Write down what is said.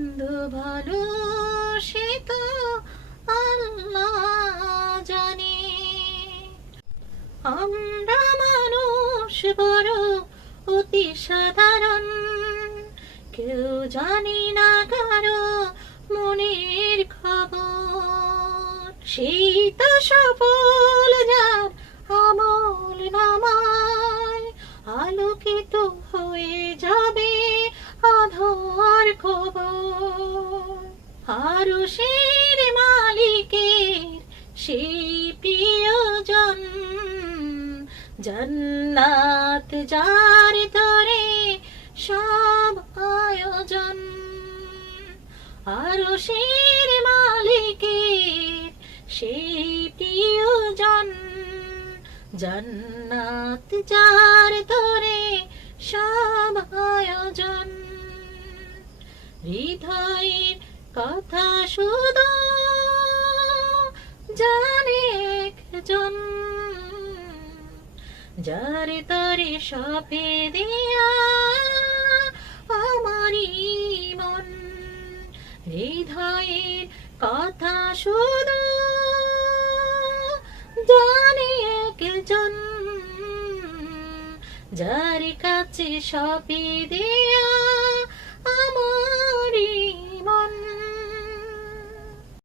বন্ধু ভালো, সে তো আল্লাহ জানে। আমরা মানুষ বড় অতি সাধারণ, কেউ জানি না কারও মনের খবর। সেই তো সফল যার আমল নামায়, আলোকিত হয়ে যাবে আধার খবর আরও শের মালিকের সেই জন্নাত যার ধরে সব আয়োজন। আরও শের মালিকের সেই প্রিয়জন। জন্নাত যার ধরে সব আয়োজন। হৃদয়ের কথা শুধু জানে একজন, যারে তারে সাপে দিয়া আমারই মন। হৃদয়ের কথা শুধু জানে একজন, যার কাছে সপে দেয়া